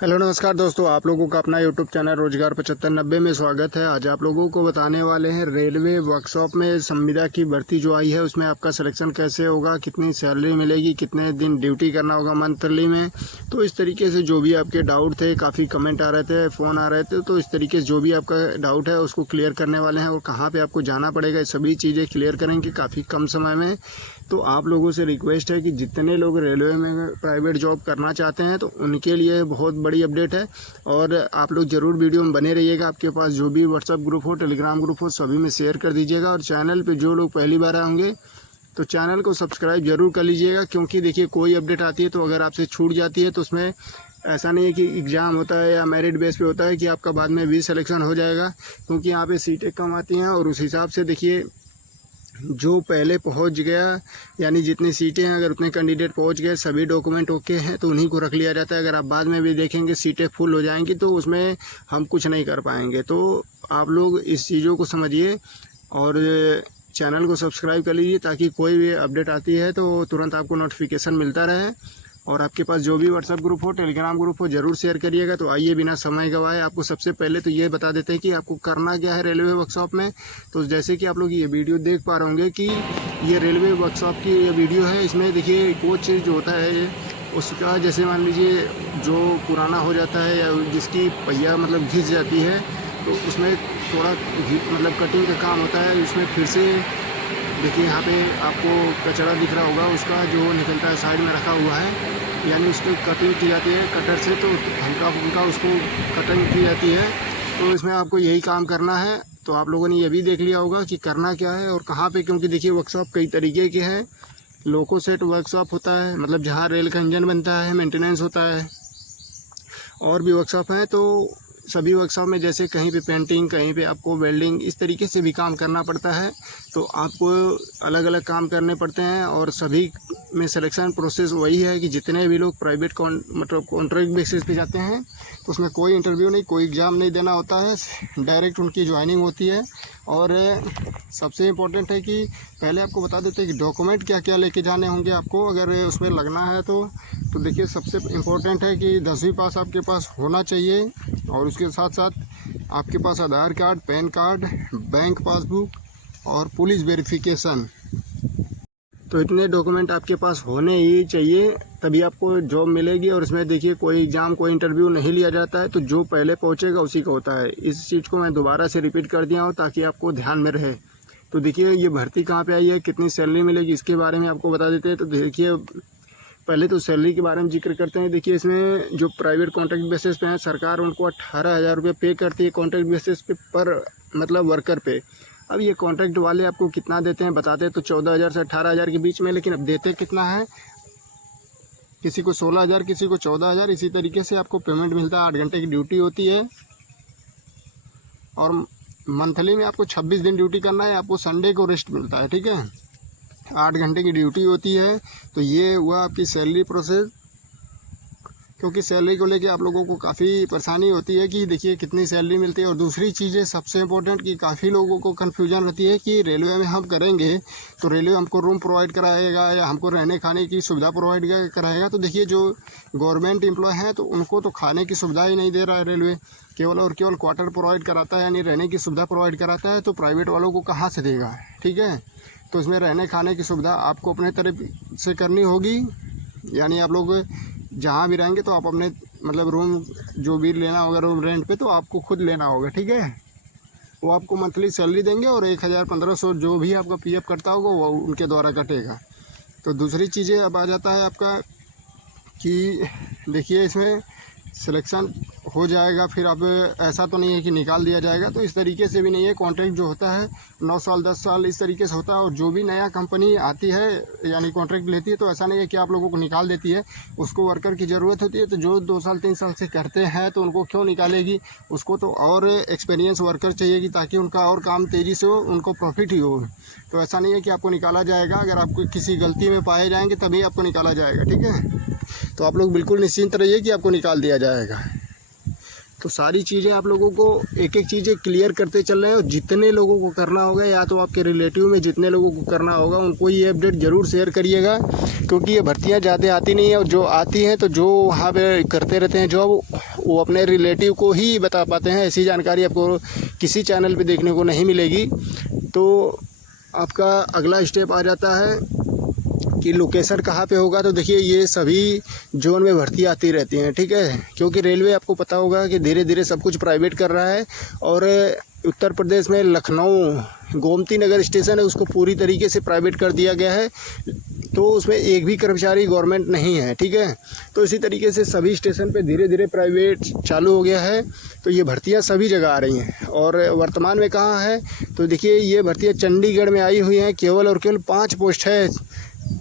Hello नमस्कार दोस्तों, आप लोगों का अपना यूट्यूब चैनल रोजगार 7590 में स्वागत है। आज आप लोगों को बताने वाले हैं रेलवे वर्कशॉप में संविदा की भर्ती जो आई है उसमें आपका सिलेक्शन कैसे होगा, कितनी सैलरी मिलेगी, कितने दिन ड्यूटी करना होगा मंथली में। तो इस तरीके से जो भी आपके डाउट थे, काफ़ी कमेंट आ रहे थे, फ़ोन आ रहे थे, तो इस तरीके से जो भी आपका डाउट है उसको क्लियर करने वाले हैं और कहाँ पर आपको जाना पड़ेगा, सभी चीज़ें क्लियर करेंगे काफ़ी कम समय में। तो आप लोगों से रिक्वेस्ट है कि जितने लोग रेलवे में प्राइवेट जॉब करना चाहते हैं तो उनके लिए बहुत बड़ी अपडेट है और आप लोग ज़रूर वीडियो में बने रहिएगा। आपके पास जो भी व्हाट्सएप ग्रुप हो, टेलीग्राम ग्रुप हो, सभी में शेयर कर दीजिएगा। और चैनल पे जो लोग पहली बार आएंगे तो चैनल को सब्सक्राइब जरूर कर लीजिएगा, क्योंकि देखिए कोई अपडेट आती है तो अगर आपसे छूट जाती है तो उसमें ऐसा नहीं है कि एग्ज़ाम होता है या मेरिट बेस पे होता है कि आपका बाद में भी सिलेक्शन हो जाएगा, क्योंकि यहाँ पे सीटें कम आती हैं। और उस हिसाब से देखिए जो पहले पहुंच गया, यानी जितनी सीटें हैं अगर उतने कैंडिडेट पहुंच गए, सभी डॉक्यूमेंट ओके हैं तो उन्हीं को रख लिया जाता है। अगर आप बाद में भी देखेंगे सीटें फुल हो जाएंगी तो उसमें हम कुछ नहीं कर पाएंगे। तो आप लोग इस चीज़ों को समझिए और चैनल को सब्सक्राइब कर लीजिए ताकि कोई भी अपडेट आती है तो तुरंत आपको नोटिफिकेशन मिलता रहे। और आपके पास जो भी व्हाट्सएप ग्रुप हो, टेलीग्राम ग्रुप हो, ज़रूर शेयर करिएगा। तो आइए बिना समय गवाए आपको सबसे पहले तो ये बता देते हैं कि आपको करना क्या है रेलवे वर्कशॉप में। तो जैसे कि आप लोग ये वीडियो देख पा रहे होंगे कि ये रेलवे वर्कशॉप की ये वीडियो है। इसमें देखिए कोच जो होता है उसका, जैसे मान लीजिए जो पुराना हो जाता है या जिसकी पहिया मतलब घिस जाती है तो उसमें थोड़ा मतलब कटिंग का काम होता है। उसमें फिर से देखिए यहाँ पे आपको कचरा दिख रहा होगा, उसका जो निकलता है साइड में रखा हुआ है, यानी उसकी कटिंग की जाती है कटर से। तो हल्का फुल्का उसको कटिंग की जाती है। तो इसमें आपको यही काम करना है। तो आप लोगों ने ये भी देख लिया होगा कि करना क्या है और कहाँ पे, क्योंकि देखिए वर्कशॉप कई तरीके के हैं। लोको सेट वर्कशॉप होता है, मतलब जहाँ रेल का इंजन बनता है, मेंटेनेंस होता है। और भी वर्कशॉप हैं, तो सभी वर्कशॉप में जैसे कहीं पे पेंटिंग, कहीं पे आपको वेल्डिंग, इस तरीके से भी काम करना पड़ता है। तो आपको अलग अलग काम करने पड़ते हैं और सभी में सिलेक्शन प्रोसेस वही है कि जितने भी लोग प्राइवेट मतलब कॉन्ट्रैक्ट बेसिस पे जाते हैं तो उसमें कोई इंटरव्यू नहीं, कोई एग्ज़ाम नहीं देना होता है, डायरेक्ट उनकी ज्वाइनिंग होती है। और सबसे इम्पोर्टेंट है कि पहले आपको बता देते हैं कि डॉक्यूमेंट क्या क्या लेके जाने होंगे आपको अगर उसमें लगना है तो देखिए सबसे इम्पोर्टेंट है कि 10वीं पास आपके पास होना चाहिए और उसके साथ साथ आपके पास Aadhaar card, PAN card, bank passbook और पुलिस वेरिफिकेशन। तो इतने डॉक्यूमेंट आपके पास होने ही चाहिए, तभी आपको जॉब मिलेगी। और इसमें देखिए कोई एग्ज़ाम, कोई इंटरव्यू नहीं लिया जाता है, तो जो पहले पहुंचेगा उसी का होता है। इस चीज़ को मैं दोबारा से रिपीट कर दिया हूँ ताकि आपको ध्यान में रहे। तो देखिए ये भर्ती कहाँ पे आई है, कितनी सैलरी मिलेगी, इसके बारे में आपको बता देते हैं। तो देखिए पहले तो सैलरी के बारे में जिक्र करते हैं। देखिए इसमें जो प्राइवेट कॉन्ट्रैक्ट बेसिस पे हैं, सरकार उनको 18,000 रुपये पे करती है कॉन्ट्रैक्ट बेसिस पे पर मतलब वर्कर पे। अब ये कॉन्ट्रैक्ट वाले आपको कितना देते हैं बताते हैं तो 14,000 से 18,000 के बीच में, लेकिन अब देते कितना है, किसी को 16,000, किसी को 14,000, इसी तरीके से आपको पेमेंट मिलता है। 8 घंटे की ड्यूटी होती है और मंथली में आपको 26 दिन ड्यूटी करना है, आपको संडे को रेस्ट मिलता है। ठीक है, 8 घंटे की ड्यूटी होती है। तो ये हुआ आपकी सैलरी प्रोसेस, क्योंकि सैलरी को लेके आप लोगों को काफ़ी परेशानी होती है कि देखिए कितनी सैलरी मिलती है। और दूसरी चीज़ें सबसे इम्पोर्टेंट कि काफ़ी लोगों को कन्फ्यूजन रहती है कि रेलवे में हम करेंगे तो रेलवे हमको रूम प्रोवाइड कराएगा या हमको रहने खाने की सुविधा प्रोवाइड कराएगा। तो देखिए जो गवर्नमेंट एम्प्लॉय हैं तो उनको तो खाने की सुविधा ही नहीं दे रहा है रेलवे, केवल और केवल क्वार्टर प्रोवाइड कराता है, यानी रहने की सुविधा प्रोवाइड कराता है। तो प्राइवेट वालों को कहाँ से देगा। ठीक है, तो इसमें रहने खाने की सुविधा आपको अपने तरफ से करनी होगी, यानी आप लोग जहाँ भी रहेंगे तो आप अपने मतलब रूम जो भी लेना होगा रूम रेंट पे तो आपको खुद लेना होगा। ठीक है, वो आपको मंथली सैलरी देंगे और 1,000-1,500 जो भी आपका पीएफ कटता होगा वो उनके द्वारा कटेगा। तो दूसरी चीज़ें अब आ जाता है आपका कि देखिए इसमें सिलेक्शन हो जाएगा, फिर अब ऐसा तो नहीं है कि निकाल दिया जाएगा, तो इस तरीके से भी नहीं है। कॉन्ट्रैक्ट जो होता है 9 साल 10 साल इस तरीके से होता है। और जो भी नया कंपनी आती है यानी कॉन्ट्रैक्ट लेती है तो ऐसा नहीं है कि आप लोगों को निकाल देती है, उसको वर्कर की ज़रूरत होती है। तो जो 2 साल 3 साल से करते हैं तो उनको क्यों निकालेगी, उसको तो और एक्सपीरियंस वर्कर चाहिए ताकि उनका और काम तेज़ी से हो, उनको प्रॉफिट ही हो। तो ऐसा नहीं है कि आपको निकाला जाएगा, अगर आपको किसी गलती में पाए जाएंगे तभी आपको निकाला जाएगा। ठीक है, तो आप लोग बिल्कुल निश्चिंत रहिए कि आपको निकाल दिया जाएगा। तो सारी चीज़ें आप लोगों को एक एक चीज़ें क्लियर करते चल रहे हैं। और जितने लोगों को करना होगा या तो आपके रिलेटिव में जितने लोगों को करना होगा उनको ये अपडेट ज़रूर शेयर करिएगा, क्योंकि ये भर्तियाँ ज़्यादा आती नहीं है और जो आती हैं तो जो वहाँ पे करते रहते हैं जॉब वो अपने रिलेटिव को ही बता पाते हैं। ऐसी जानकारी आपको किसी चैनल पे देखने को नहीं मिलेगी। तो आपका अगला स्टेप आ जाता है कि लोकेशन कहाँ पे होगा। तो देखिए ये सभी जोन में भर्ती आती रहती हैं, ठीक है, क्योंकि रेलवे आपको पता होगा कि धीरे धीरे सब कुछ प्राइवेट कर रहा है। और उत्तर प्रदेश में लखनऊ गोमती नगर स्टेशन है उसको पूरी तरीके से प्राइवेट कर दिया गया है, तो उसमें एक भी कर्मचारी गवर्नमेंट नहीं है, ठीक है। तो इसी तरीके से सभी स्टेशन पे धीरे धीरे प्राइवेट चालू हो गया है। तो ये भर्तियां सभी जगह आ रही हैं। और वर्तमान में कहाँ है तो देखिए ये भर्तियां चंडीगढ़ में आई हुई हैं। केवल और केवल 5 पोस्ट है,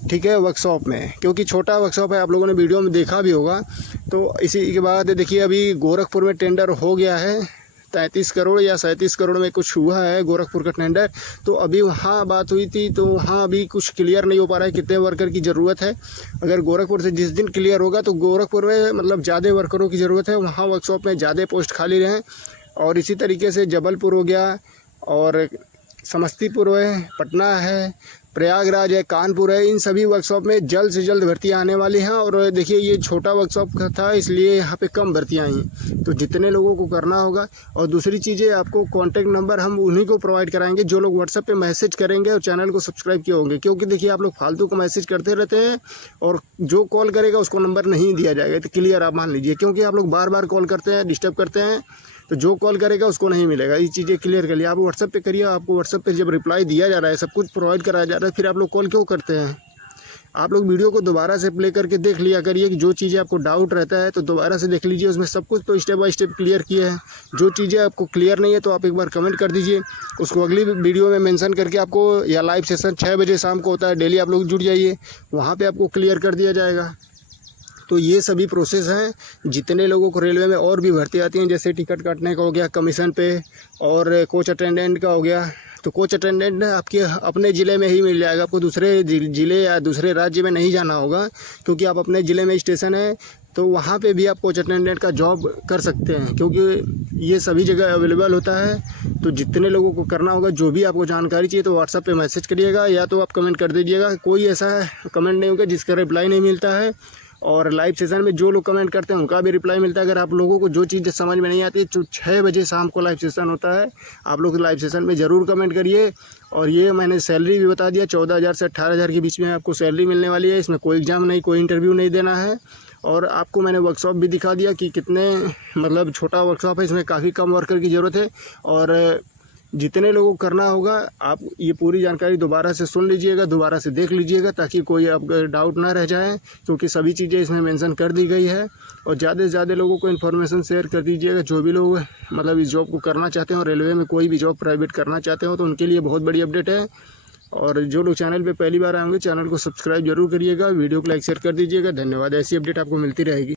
ठीक है, वर्कशॉप में, क्योंकि छोटा वर्कशॉप है, आप लोगों ने वीडियो में देखा भी होगा। तो इसी के बाद देखिए अभी गोरखपुर में टेंडर हो गया है, 33 करोड़ या 37 करोड़ में कुछ हुआ है गोरखपुर का टेंडर। तो अभी वहाँ बात हुई थी, तो वहाँ अभी कुछ क्लियर नहीं हो पा रहा है कितने वर्कर की ज़रूरत है। अगर गोरखपुर से जिस दिन क्लियर होगा तो गोरखपुर में मतलब ज़्यादा वर्करों की ज़रूरत है, वहाँ वर्कशॉप में ज़्यादा पोस्ट खाली रहें। और इसी तरीके से जबलपुर हो गया और समस्तीपुर है, पटना है, प्रयागराज है, कानपुर है, इन सभी वर्कशॉप में जल्द से जल्द भर्तियां आने वाली हैं। और देखिए ये छोटा वर्कशॉप था इसलिए यहाँ पे कम भर्तियां आई, तो जितने लोगों को करना होगा। और दूसरी चीज़ें आपको कॉन्टैक्ट नंबर हम उन्हीं को प्रोवाइड कराएंगे जो लोग व्हाट्सएप पे मैसेज करेंगे और चैनल को सब्सक्राइब किए होंगे, क्योंकि देखिए आप लोग फालतू का मैसेज करते रहते हैं और जो कॉल करेगा उसको नंबर नहीं दिया जाएगा। तो क्लियर आप मान लीजिए, क्योंकि आप लोग बार बार कॉल करते हैं, डिस्टर्ब करते हैं, तो जो कॉल करेगा उसको नहीं मिलेगा। ये चीज़ें क्लियर कर लिया। आप व्हाट्सएप पे करिए, आपको व्हाट्सएप पे जब रिप्लाई दिया जा रहा है, सब कुछ प्रोवाइड कराया जा रहा है, फिर आप लोग कॉल क्यों करते हैं। आप लोग वीडियो को दोबारा से प्ले करके देख लिया करिए कि जो चीज़ें आपको डाउट रहता है तो दोबारा से देख लीजिए, उसमें सब कुछ तो स्टेप बाय स्टेप क्लियर किए हैं। जो चीज़ें आपको क्लियर नहीं है तो आप एक बार कमेंट कर दीजिए, उसको अगली वीडियो में मेंशन करके आपको, या लाइव सेशन 6 बजे शाम को होता है, डेली आप लोग जुड़ जाइए, वहाँ पर आपको क्लियर कर दिया जाएगा। तो ये सभी प्रोसेस हैं। जितने लोगों को रेलवे में और भी भर्ती आती हैं, जैसे टिकट काटने का हो गया कमीशन पे, और कोच अटेंडेंट का हो गया, तो कोच अटेंडेंट आपके अपने ज़िले में ही मिल जाएगा, आपको दूसरे ज़िले या दूसरे राज्य में नहीं जाना होगा, क्योंकि आप अपने ज़िले में स्टेशन है तो वहाँ पे भी आप कोच अटेंडेंट का जॉब कर सकते हैं, क्योंकि ये सभी जगह अवेलेबल होता है। तो जितने लोगों को करना होगा, जो भी आपको जानकारी चाहिए तो व्हाट्सएप पे मैसेज करिएगा या तो आप कमेंट कर दीजिएगा। कोई ऐसा कमेंट नहीं होगा जिसका रिप्लाई नहीं मिलता है। और लाइव सेशन में जो लोग कमेंट करते हैं उनका भी रिप्लाई मिलता है। अगर आप लोगों को जो चीज़ें समझ में नहीं आती तो 6 बजे शाम को लाइव सेशन होता है, आप लोग लाइव सेशन में ज़रूर कमेंट करिए। और ये मैंने सैलरी भी बता दिया, 14,000 से 18,000 के बीच में आपको सैलरी मिलने वाली है। इसमें कोई एग्ज़ाम नहीं, कोई इंटरव्यू नहीं देना है। और आपको मैंने वर्कशॉप भी दिखा दिया कि कितने मतलब छोटा वर्कशॉप है, इसमें काफ़ी कम वर्कर की ज़रूरत है। और जितने लोगों को करना होगा आप ये पूरी जानकारी दोबारा से सुन लीजिएगा, दोबारा से देख लीजिएगा, ताकि कोई आपका डाउट ना रह जाए, क्योंकि सभी चीज़ें इसमें मेंशन कर दी गई है। और ज़्यादा से ज़्यादा लोगों को इन्फॉर्मेशन शेयर कर दीजिएगा, जो भी लोग मतलब इस जॉब को करना चाहते हैं और रेलवे में कोई भी जॉब प्राइवेट करना चाहते हो तो उनके लिए बहुत बड़ी अपडेट है। और जो लोग चैनल पे पहली बार आएंगे चैनल को सब्सक्राइब जरूर करिएगा, वीडियो को लाइक शेयर कर दीजिएगा। धन्यवाद। ऐसी अपडेट आपको मिलती रहेगी।